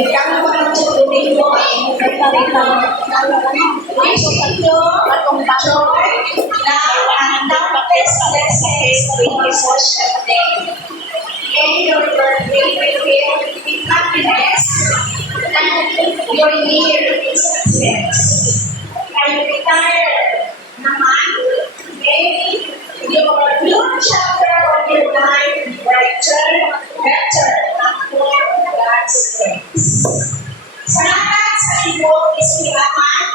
Kami pa ng tutunin mo ay nagkarita mo. Isipyo, joy, love, and countless blessings in your social day. May your birthday be filled with happiness and your year with success. I retire naman, may your new chapter of your life be brighter, better, and more God's grace. Salamat sa iyong isilaman.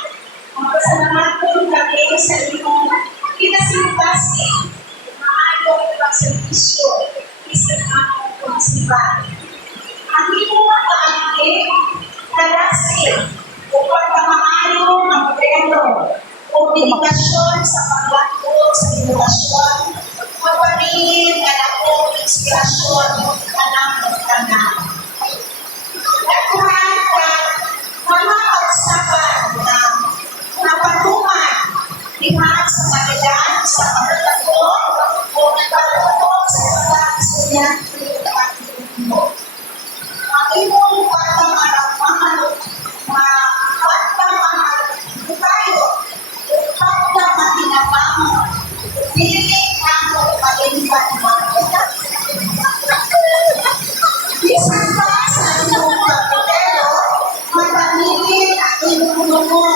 Magpasalamat po kami sa iyong kinasimpasin. Maayong pagservisyo sa aming pagsipan. Ang iyong paalitin, kalasin, upang pamamayo ng gobyerno, komunikasyon sa paglato sa edukasyon, magpanin at akong inspirasyon ng tanan. Nagkuhan ka mga pagsaban ng napatungan lihat sa kanila sa paglato o paglato sa mga estudyante at mo. Ang iyong pagkamarapahal tayo upang na matinapang dili ang pagpalitan mga bisan pa sa iyong pagkatero, magpamigil ang iyong mundo